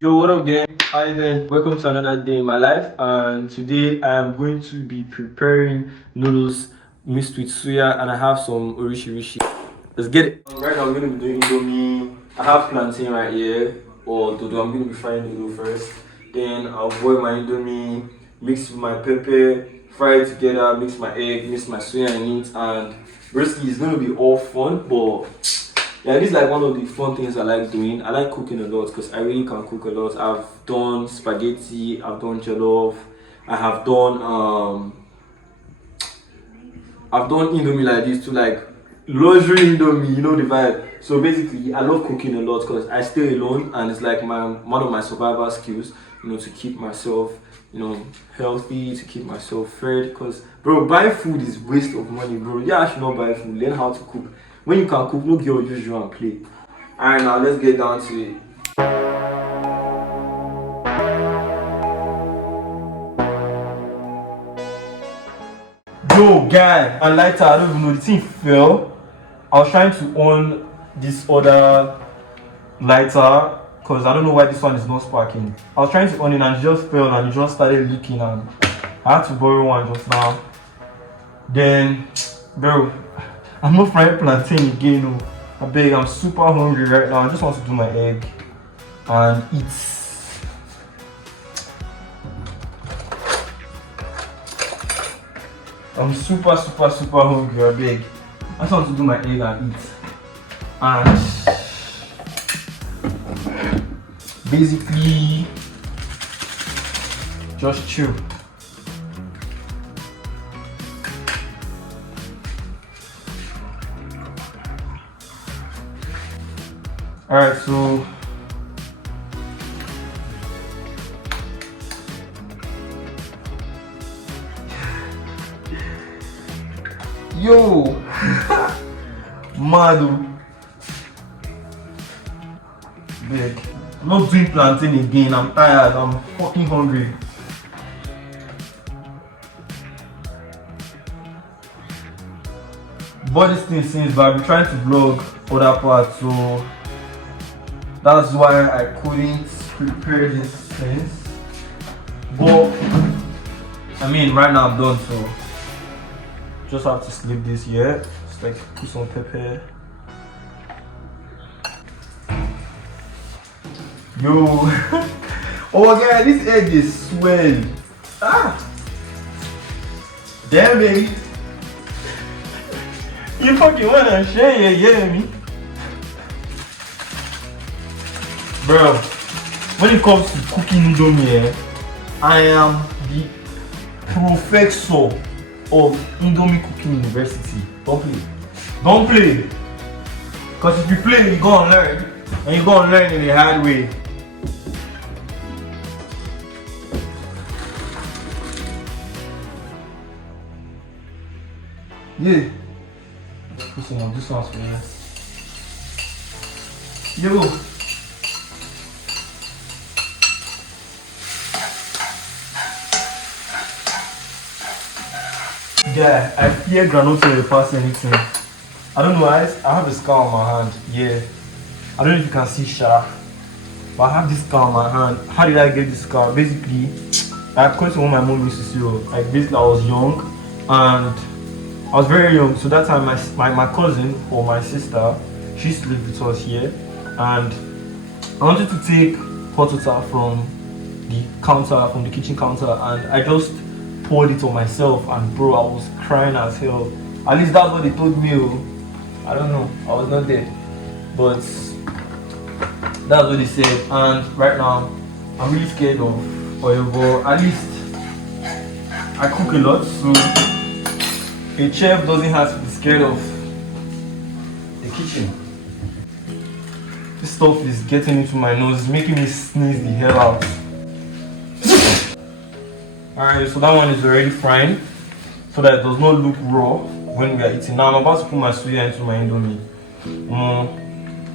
Yo, what up, gang? How you doing? Welcome to another day in my life. And today I am going to be preparing noodles mixed with suya, and I have some orishi. Let's get it. Right now, I'm going to be doing indomie. I have plantain right here, or dodo. I'm going to be frying noodle first. Then I'll boil my indomie, mix with my pepper, fry it together, mix my egg, mix my suya in it, and basically it's going to be all fun, but yeah, this is like one of the fun things I like doing. I like cooking a lot because I really can cook a lot. I've done spaghetti, I've done jollof, I have done I've done indomie like this too, like luxury indomie, you know the vibe. So basically, I love cooking a lot because I stay alone, and it's like my one of my survival skills, to keep myself, healthy, to keep myself fed. Because bro, buying food is waste of money, bro. Yeah, I should not buy food. Learn how to cook. When you can cook, no girl use you and play. Alright, now let's get down to it. Yo, guy, and lighter, I don't even know, the thing fell. I was trying to on this other lighter because I don't know why this one is not sparking. I was trying to on it and it just fell and it just started leaking, and I had to borrow one just now. Then, bro, I'm not frying plantain again. No. I beg, I'm super hungry right now. I just want to do my egg and eat. I'm super hungry. I beg. I just want to do my egg and eat. And basically, just chill. Alright, so yo mad big. I'm not doing plantain again. I'm tired. I'm fucking hungry. But this thing since, but I've been trying to vlog other parts, so that's why I couldn't prepare this thing. But I mean, right now I'm done, so just have to slip this here. Just like put some pepper. Yo, oh yeah, this egg is swell. Damn baby, you fucking wanna share, yeah me, bro. When it comes to cooking indomie, I am the professor of Indomie Cooking University. Don't play. Because if you play, you're gonna learn. And you're gonna learn in a hard way. Yeah. This one's for you. Yo. Yeah, I fear granola will pass anything. I don't know, I have a scar on my hand. Yeah. I don't know if you can see sharp, but I have this scar on my hand. How did I get this scar? Basically, according to what my mom used to say, like basically I was young, and I was very young. So that time my cousin or my sister, she used to live with us here, and I wanted to take hot water from the kitchen counter, and I just poured it on myself, and bro, I was crying as hell. At least that's what they told me. I don't know, I was not there, but that's what they said. And right now I'm really scared of oil, but at least I cook a lot, so a chef doesn't have to be scared of the kitchen. This stuff is getting into my nose, it's making me sneeze the hell out. Alright, so that one is already frying so that it does not look raw when we are eating. Now I'm about to put my suya into my indomie.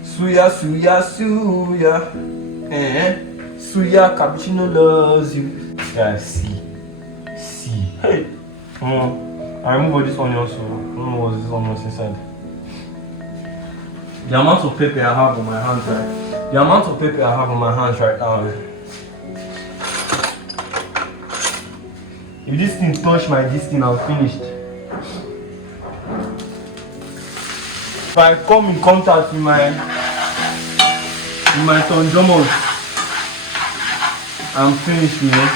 Suya. Suya, cappuccino loves you. Guys, see. Hey. I remove all this onion, so I don't know what this onion is inside. The amount of paper I have on my hands right. The amount of paper I have on my hands right now. If this thing touch this thing, I'm finished. If I come in contact with my tonjommers, I'm finished, man.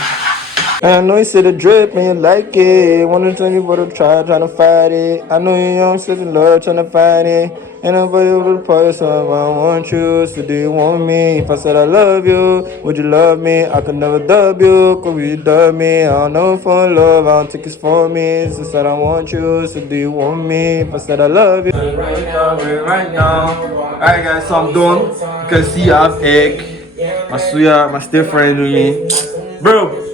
I know you see the drip and you like it. Wanna tell me what to trying to fight it. I know you're young, so the Lord trying to find it. And I'm for you to part so I want you. So do you want me? If I said I love you, would you love me? I could never dub you, could you dub me? I don't know for love, I don't think it's for me. So I said I want you, so do you want me? If I said I love you. Right now. Alright guys, so I'm done. You can see I have egg. My suya, my stir frying with me. Bro.